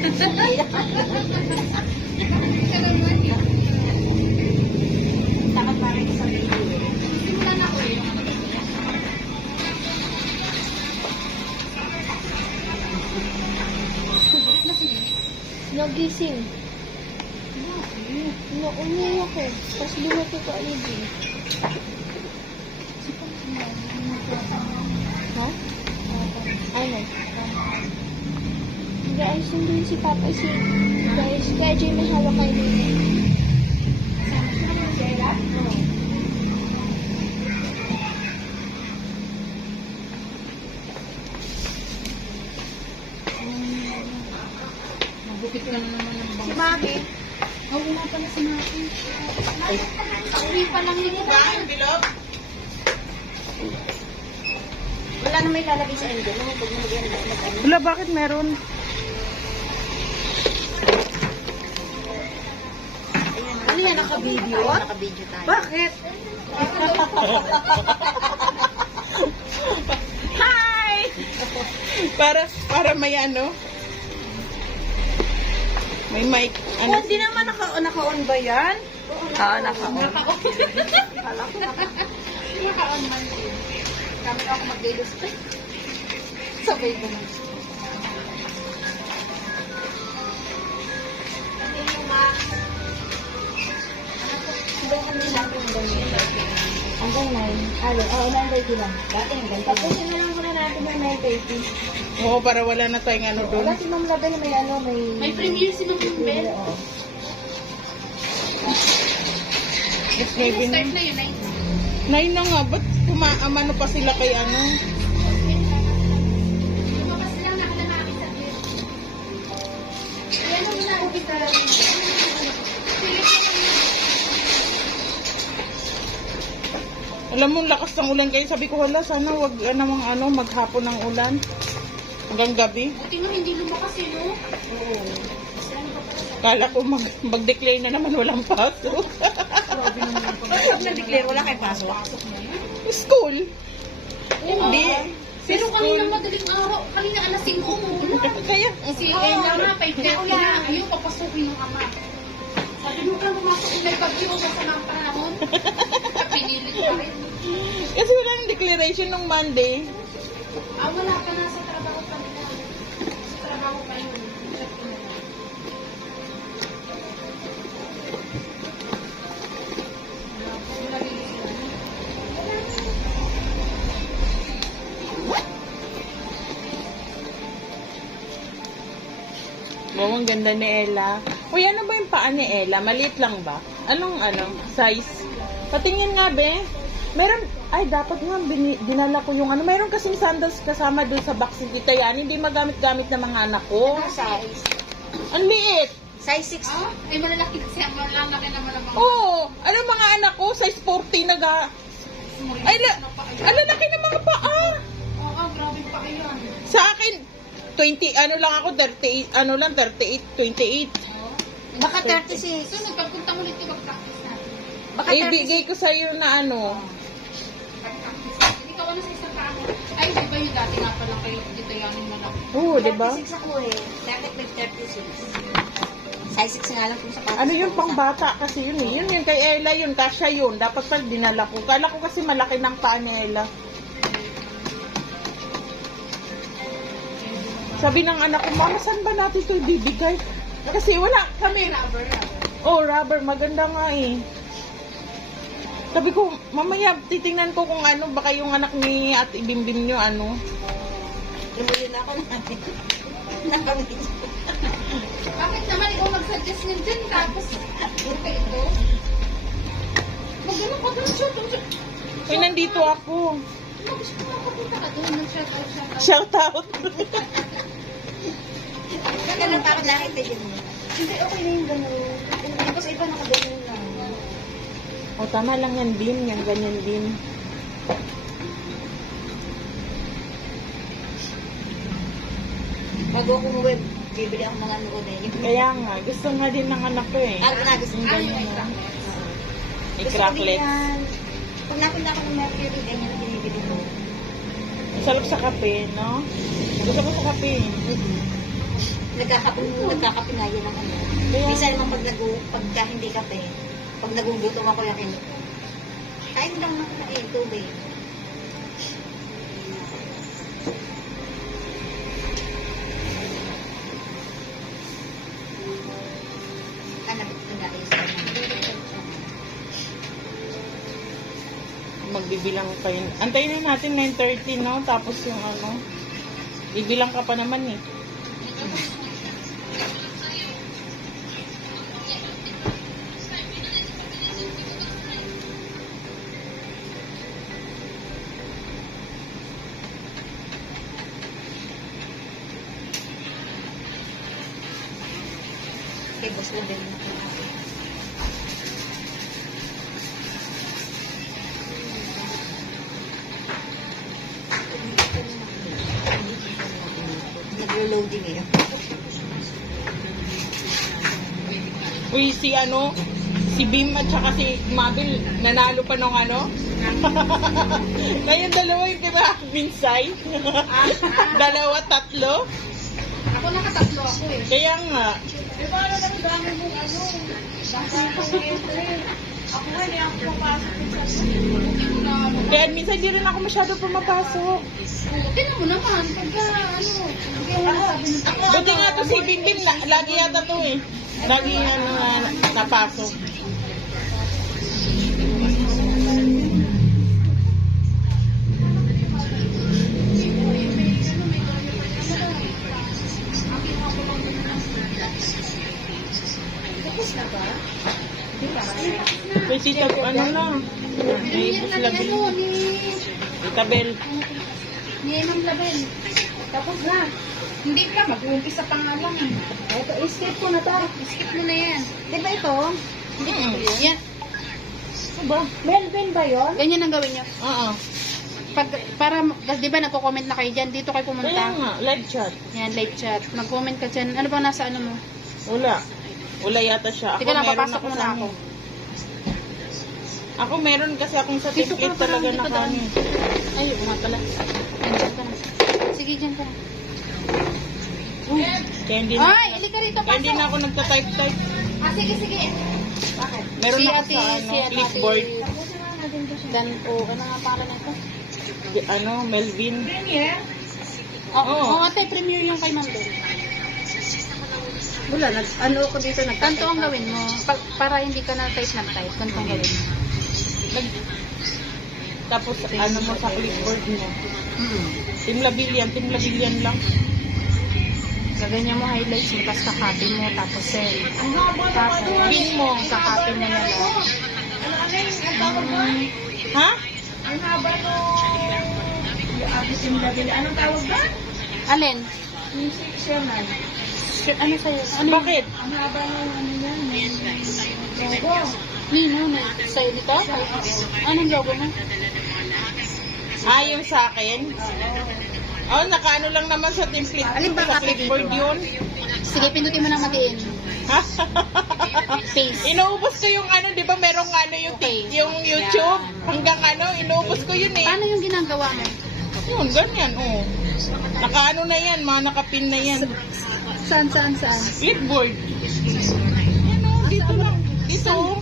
Takot pa rin sa video. Simulan ako eh. Nagising. Umiyak ko. Tapos buhat ko LED. Ha? Ano? Guys, nandun si Papa guys, kaya Jay may hawak kayo nila. Bukit ka na naman ng bangsa. Si Maki. Oh, wala pala si Maki. Uwi pa lang nito. Wala na may lalagay sa endo. Pag nalagyan na mag-ano. Wala, bakit meron? Ano yan, naka-video? Naka-video tayo. Bakit? Hi! para may ano? May mic. Ano? Hindi naman naka-on ba yan? Naka-on. Naka-on man din. Kami ako mag-delos. Sabay ko na. Hanggang 9. Oo, 9:30 lang. Dati hanggang 10. Tapos na lang muna natin ng 9:30. Oo, para wala na tayong ano doon. Wala si Ma'am Label may May premiere si Ma'am Bel. Oo. Yes, maybe Start na. na yun, 9. 9 na nga, ba't kumaamano pa sila kay ano? Lumabas lang na lalaki sa bed. Ayan mo na, ubis na lang. Alam mo, lakas ng ulan kayo. Sabi ko, wala, sana wag namang maghapon ng ulan. Hanggang gabi. Buti nga hindi lumakas eh, no? Oo. Kala ko mag-declare na naman walang pasok. Pag na-declare, wala kayo pasok. School. Hindi. Pero kanina madaling araw, kanina alas 5 umuulan. Kaya, Si Ella nga, 5:30 na, ayaw, papasukin ng ama. Sabi mo ka, pumasok yung bagyo sa samang panahon. Pinilit pa rin. kasi wala ng declaration nung Monday. Wala ka na sa trabaho pa nila. Sa trabaho pa yun. Wow, ang ganda ni Ella. Uy, ano ba yung paa ni Ella? Maliit lang ba? Anong size? Patingin nga, be. Meron, ay, dapat nga, dinala ko yung Meron kasing sandals kasama doon sa box ni Tita Yan. Hindi magamit-gamit ng mga anak ko. Ano size? Ang liit. Size 6. Ay, malalaki kasi ang malalaki naman ang mga Oo. Ano mga anak ko? Size 40 Ay, lalaki ng mga paa. Oo, grabe pa yun. Sa akin, 20, lang ako, 38, 28. Baka 36. So, nagpagpunta ulit yung mag-practice natin. Baka Ibigay ko sa'yo na Mag-practice natin. Ikaw ano sa isang tao? Ay, di ba yung dati nga palang kayo dito yan yung nanak? Oo, di ba? 36 ako eh. Dapat may 36. Size 6 nga lang kung sa Ano yun, pang bata kasi yun eh. Yun kay Ella yun, kasya yun. Dapat pala dinala ko. Kala ko kasi malaki ng paa ni Ella. Sabi ng anak ko, Mama, saan ba natin ito ibibigay? Kasi wala kami. Rubber. Oh, rubber. Maganda nga eh. Sabi ko, mamaya titingnan ko kung baka yung anak ni Ate Bimbin nyo, Lumulin ako namin. Nakamit. Bakit naman ikaw mag-suggest nyo dyan? Tapos, ito. Mag-ano ka doon, shout. Uy, nandito ako. Gusto mo makapunta ka doon, nag-shout. Shout out. Ganun parang langit eh din. Hindi, okay na yung gano'n. Hindi ko sa iba nakaganyan lang. O, tama lang yan din. Yan, ganyan din. Bago ako umuwi, bibili ako mga nood eh. Kaya nga, gusto nga din ng anak ko eh. Gusto mo Ay, ganyan. may crackers. May Gusto ko din cracklets. yan. Pag napunta ako ng Mercury, ganyan ang binibili ko. Sarap sa kape, no? Gusto ko sa kape. nagkakapinayan ng ano. Minsan naman pagka hindi kape, pag nagugutom ako yung ino. Kain lang ng tubig. Magbibilang kayo. Antayin na natin 9:30, no? Tapos yung ano, bibilang ka pa naman eh. Kay boss lang din. Naglo-loading eh. Uy, si ano, si Bim at saka si Mabel, nanalo pa nung ano? Na yung dalawa yung diba, Minsay? Dalawa, tatlo? Ako nakatatlo ako eh. Kaya nga, Eh, paano lang dami mong ano? Dami mong entry. Ako nga, hindi ako papasok sa kaya minsan di rin ako masyado pumapasok. Tingnan mo naman, pagka ano, hindi ako nasabi ng tao. Buti nga to si Bim Bim, lagi yata to eh. Lagi ano, napasok. Tapos na ba? Hindi pa. Kasi ano na, may Yan ibus lang labi. ano ni... Itabel. Ni Ma'am Label. Tapos na. Hindi ka, mag-uumpisa pa nga lang eh. Ito, skip ko na to. Skip mo na yan. Di ba ito? Yan. Aba? Melvin ba yun? Ganyan ang gawin nyo. Oo. Para, di ba nagko-comment na kayo dyan, dito kayo Kaya pumunta. nga, live chat. Yan, live chat. Mag-comment ka dyan. Ano ba nasa ano mo? Wala. Wala yata siya. Ako Sige lang, meron papasok ako muna sa ako. amin. Ako meron kasi akong Dito certificate ka pa, talaga dito na daw. kami. Ay, nga pala. Dyan ka na. Sige, dyan ka na. Kaya hindi na, Ay, ilika rito, kaya hindi na ako nagta-type-type. Ah, sige, sige. Bakit? Meron si ako ate, sa ano, si ate, clipboard. Dan, oh, ano nga pangalan nito? Ano, Melvin. Premier? Oh, Oo. oh, ate, premiere yung kay Ma'am Del. Wala, ano ko dito nag Ganito ang gawin mo. Para hindi ka na type ng type. Ganito ang gawin mo. Tapos ano mo sa clipboard mo. Hmm. Team Labilyan lang. Gaganyan mo highlights mo, tapos kakopy mo, tapos send. Ang haba ng Tapos, ano. Pin mo. kakopy mo na lang. Ano yung ang tawag ba? Ha? Ang haba no. Yung abis yung labili. Anong tawag ba? Alin? Yung sectional. Ano sa'yo? Ano yun? Bakit? Ang haba ng ano yan. Logo. Nino, sa'yo dito? Anong logo mo? Ah, yung sa akin? Oh, nakaano lang naman sa template. Alin ba sa copy clipboard dito? yun? Sige, pindutin mo ng matiin. Ha? Paste. Inuubos ko yung ano, di ba merong ano yung, Okay. yung YouTube? Hanggang ano, inuubos ko yun eh. Paano yung ginagawa mo? Yun, ganyan, oh. Nakaano na yan, mga nakapin na yan. Saan? Clipboard. Yan oh, dito lang. Dito oh.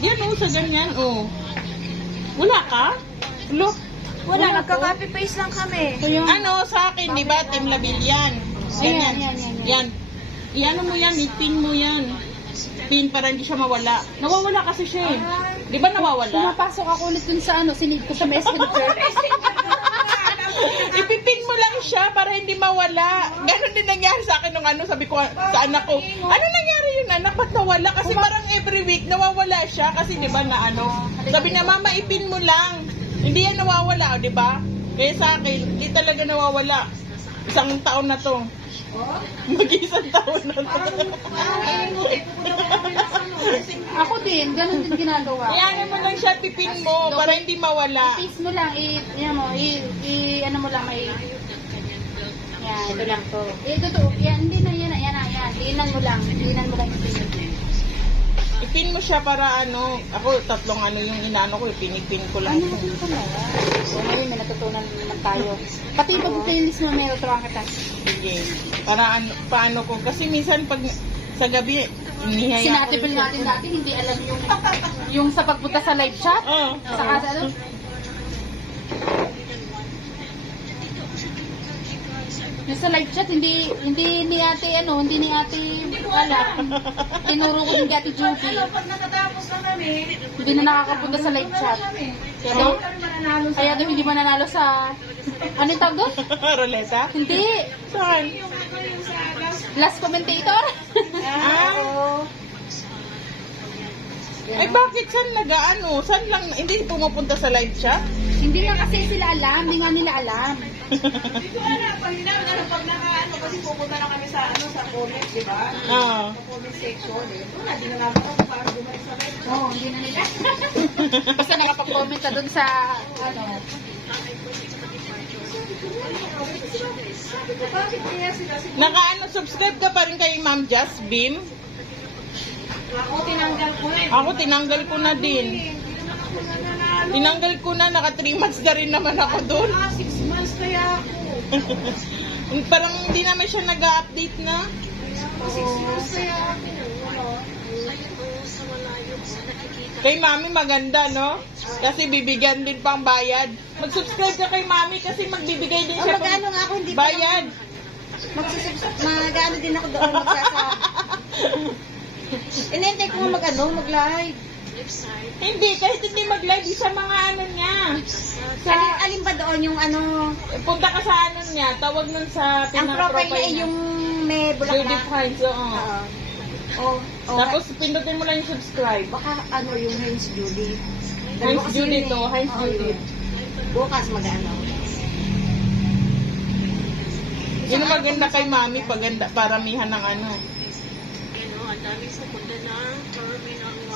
Yan oh, sa ganyan, oh. Wala ka? Look. Wala, nagka-copy paste lang kami. Ano sa akin, di ba? Team Labilyan. Ganyan. Yan. Iano mo yan, ipin mo yan. Pin para hindi siya mawala. Nawawala kasi siya eh. Di ba nawawala? Pumapasok ako ulit dun sa ano, sinid ko sa messenger. Ipipin mo lang siya para hindi mawala. Ganon din nangyari sa akin nung ano, sabi ko sa anak ko, ano nangyari yun anak? Ba't nawala? Kasi parang every week nawawala siya kasi di ba na ano, sabi na mama ipin mo lang. Hindi yan nawawala, di ba? Kaya sa akin, hindi talaga nawawala. Isang taon na to. Mag-isang taon na to. Ako din, ganun din ginagawa. Iyanin mo lang siya, pipin mo para hindi mawala. I-paste mo lang, ano mo lang, yan. Ito lang to. Ito to, yan, hindi na, yan. Dinan mo lang yung pin. Ipin mo siya para ano, ako tatlong ano yung inaano ko, pinipin ko lang. Ano natin pala? So, ngayon may natutunan naman tayo. Pati yung pag-playlist mo, meron turuan kita. Sige. Para ano, paano ko, kasi minsan pag sa gabi, inihaya ko Sinatipil yung natin dati, hindi alam yung sa pagpunta sa live chat. Oo. Saka sa ano, yung sa live chat, hindi ni ate alam. Tinuro ko din ate Judy. Pag nakatapos na kami, Hindi na nakakapunta sa live chat. Kaya daw, kaya daw hindi mananalo sa, ano yung tawag doon? Roleta? Hindi. Saan? Last commentator? Ah. Ay bakit saan nag-ano? Saan lang, hindi pumupunta sa live chat? Hindi nga kasi sila alam, hindi nga nila alam. Dito pag naka kasi pupunta na kami sa sa comment, di ba? Oo. Sa comment section eh. Wala, di na naman ako para bumalik sa live. Oo, hindi na nila. Basta nakapag-comment ka dun sa, ano, Bakit kaya sila Naka-ano, subscribe ka pa rin kay Ma'am Just Beam? ako tinanggal ko eh. Ako tinanggal ko na din. Hindi naman ako nananalo. Tinanggal ko na, naka 3 months na rin naman ako doon. 6 months kaya ako. Parang hindi naman siya nag-update na. 6 months kaya ako. Kay Mami maganda, no? Kasi bibigyan din pang bayad. Mag-subscribe ka kay Mami kasi magbibigay din O, siya mag-ano nga ako, hindi pa bayad. Mag-ano din ako doon, magsasa. Inintay ko nga mag-live. Hindi, kahit hindi mag-live, sa mga ano niya. Sa, Alin ba doon yung ano, punta ka sa ano niya, tawag nun sa ang profile niya ay yung may Judy bulaklak. Pines, oo. Oo. Oh, Tapos pindutin mo lang yung subscribe. baka ano yung Heinz Judy. Heinz Kasi Judy yun to, Heinz Oo, Judy. yun. Bukas mag-ano. Yun ang maganda kay Mami, paganda, paramihan ng ano.